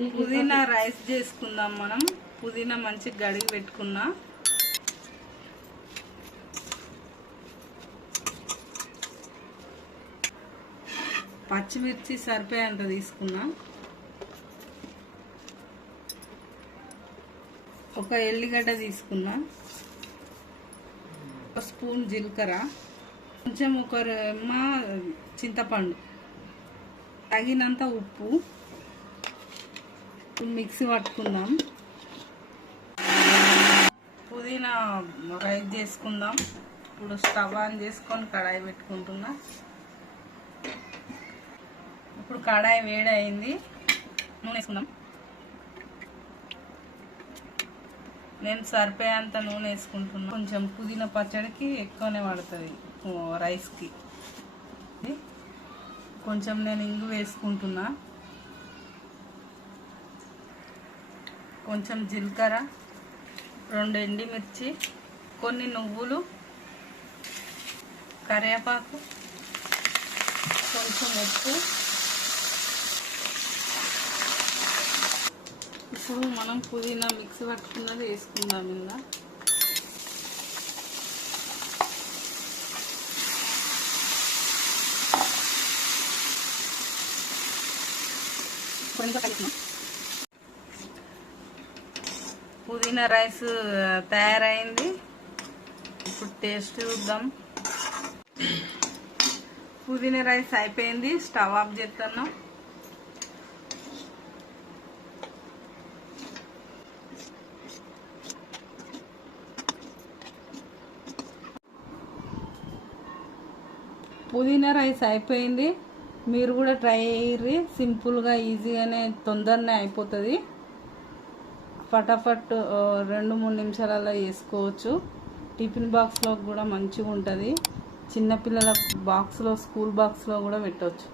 పుదీనా రైస్ చేసుకుందాం మనం. పుదీనా మంచిగా గడిగి పెట్టుకున్నా. పచ్చిమిర్చి సరిపోయేంత తీసుకున్నా. ఒక ఎల్లిగడ్డ తీసుకున్నా. ఒక స్పూన్ జీలకర్ర, కొంచెం ఒక రెమ్మ చింతపండు, తగినంత ఉప్పు. మిక్సీ పట్టుకుందాం. పుదీనా రైస్ చేసుకుందాం. ఇప్పుడు స్టవ్ ఆన్ చేసుకొని కడాయి పెట్టుకుంటున్నా. ఇప్పుడు కడాయి వేడి అయింది. నూనె వేసుకుందాం. నేను సరిపోయేంత నూనె వేసుకుంటున్నా. కొంచెం పుదీనా పచ్చడికి ఎక్కువనే పడుతుంది రైస్కి. కొంచెం నేను ఇంగు వేసుకుంటున్నా. కొంచెం జీలకర్ర, 2 ఎండుమిర్చి, కొన్ని నువ్వులు, కరివేపాకు, కొంచెం ఉప్పు. ఇప్పుడు మనం పుదీనా మిక్సీ పట్టుకున్నది వేసుకుందాం. ఇలా పుదీనా రైస్ తయారైంది. ఇప్పుడు టేస్ట్ చూద్దాం. పుదీనా రైస్ అయిపోయింది. స్టవ్ ఆఫ్ చేస్తున్నాం. పుదీనా రైస్ అయిపోయింది. మీరు కూడా ట్రై అయ్యి. సింపుల్గా ఈజీగానే తొందరనే అయిపోతుంది. ఫటాఫట్ 2-3 నిమిషాలలో వేసుకోవచ్చు. టిఫిన్ బాక్స్లో కూడా మంచిగా ఉంటుంది. చిన్నపిల్లల బాక్స్లో, స్కూల్ బాక్స్లో కూడా పెట్టవచ్చు.